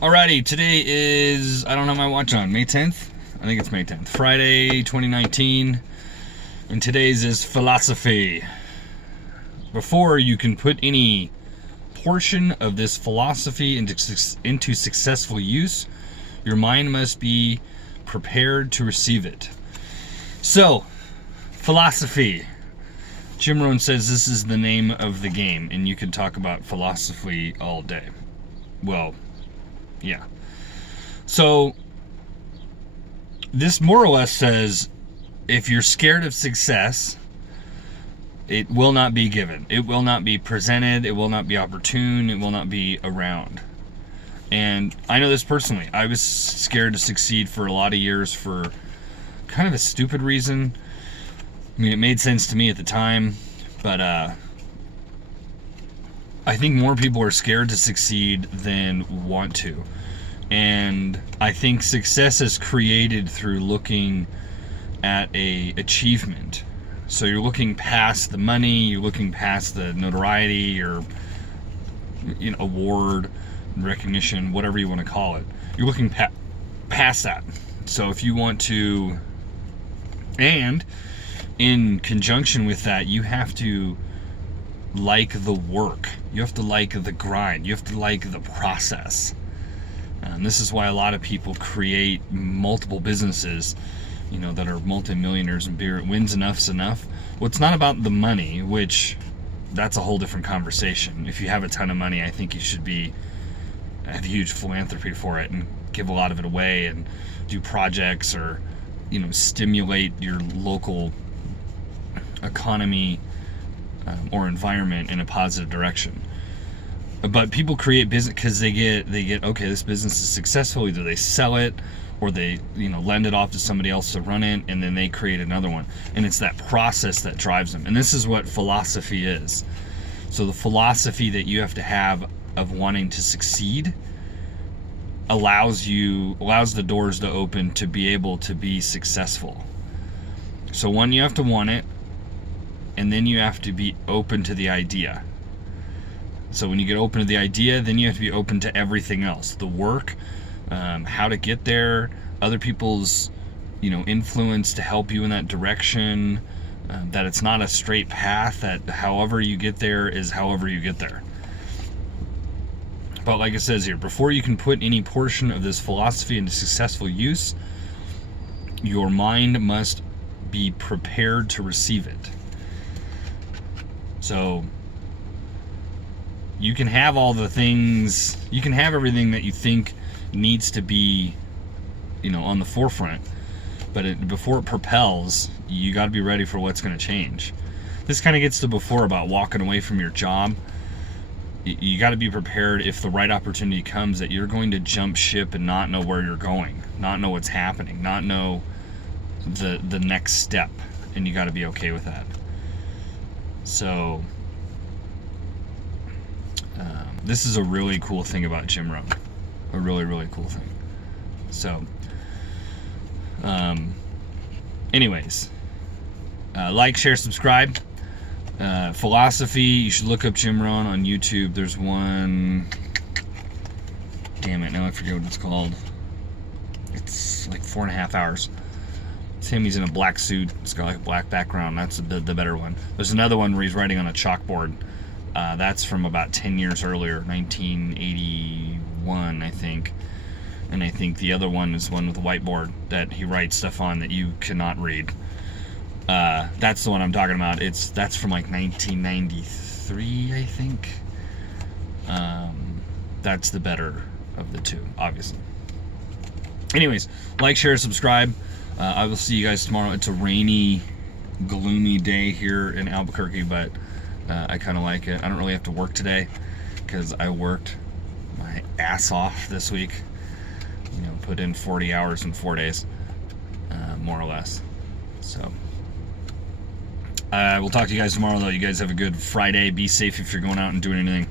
Alrighty, today is, I don't have my watch on, May 10th? I think it's May 10th. Friday, 2019. And today's is philosophy. Before you can put any portion of this philosophy into successful use, your mind must be prepared to receive it. So, philosophy. Jim Rohn says this is the name of the game, and you can talk about philosophy all day. Well, yeah. So, this more or less says, if you're scared of success, it will not be given. It will not be presented. It will not be opportune. It will not be around. And I know this personally. I was scared to succeed for a lot of years for kind of a stupid reason. I mean, it made sense to me at the time, but I think more people are scared to succeed than want to. And I think success is created through looking at a achievement. So you're looking past the money, you're looking past the notoriety or award, recognition, whatever you want to call it. You're looking past that. So if you want to, and in conjunction with that, you have to like the work. You have to like the grind. You have to like the process. And this is why a lot of people create multiple businesses, that are multimillionaires and beer. Wins enough's enough. Well, it's not about the money, which that's a whole different conversation. If you have a ton of money, I think you should have huge philanthropy for it and give a lot of it away and do projects or, stimulate your local economy or environment in a positive direction. But people create business because they get okay, this business is successful. Either they sell it or they lend it off to somebody else to run it, and then they create another one. And it's that process that drives them. And this is what philosophy is. So the philosophy that you have to have of wanting to succeed allows the doors to open to be able to be successful. So one, you have to want it, and then you have to be open to the idea. So when you get open to the idea, then you have to be open to everything else. The work, how to get there, other people's, influence to help you in that direction, that it's not a straight path, that however you get there is however you get there. But like it says here, before you can put any portion of this philosophy into successful use, your mind must be prepared to receive it. So you can have all the things, you can have everything that you think needs to be, on the forefront, but before it propels, you got to be ready for what's going to change. This kind of gets to before about walking away from your job. You got to be prepared if the right opportunity comes that you're going to jump ship and not know where you're going, not know what's happening, not know the next step, and you got to be okay with that. So this is a really cool thing about Jim Rohn. A really, really cool thing. So, anyways, like, share, subscribe. Philosophy, you should look up Jim Rohn on YouTube. There's one, damn it, now I forget what it's called. It's like 4.5 hours. It's him, he's in a black suit. It's got like a black background. That's the better one. There's another one where he's writing on a chalkboard. That's from about 10 years earlier, 1981, I think. And I think the other one is one with a whiteboard that he writes stuff on that you cannot read. That's the one I'm talking about. That's from like 1993, I think. That's the better of the two, obviously. Anyways, like, share, subscribe. I will see you guys tomorrow. It's a rainy, gloomy day here in Albuquerque, but I kind of like it. I don't really have to work today because I worked my ass off this week. Put in 40 hours in 4 days, more or less. So I will talk to you guys tomorrow, though. You guys have a good Friday. Be safe if you're going out and doing anything.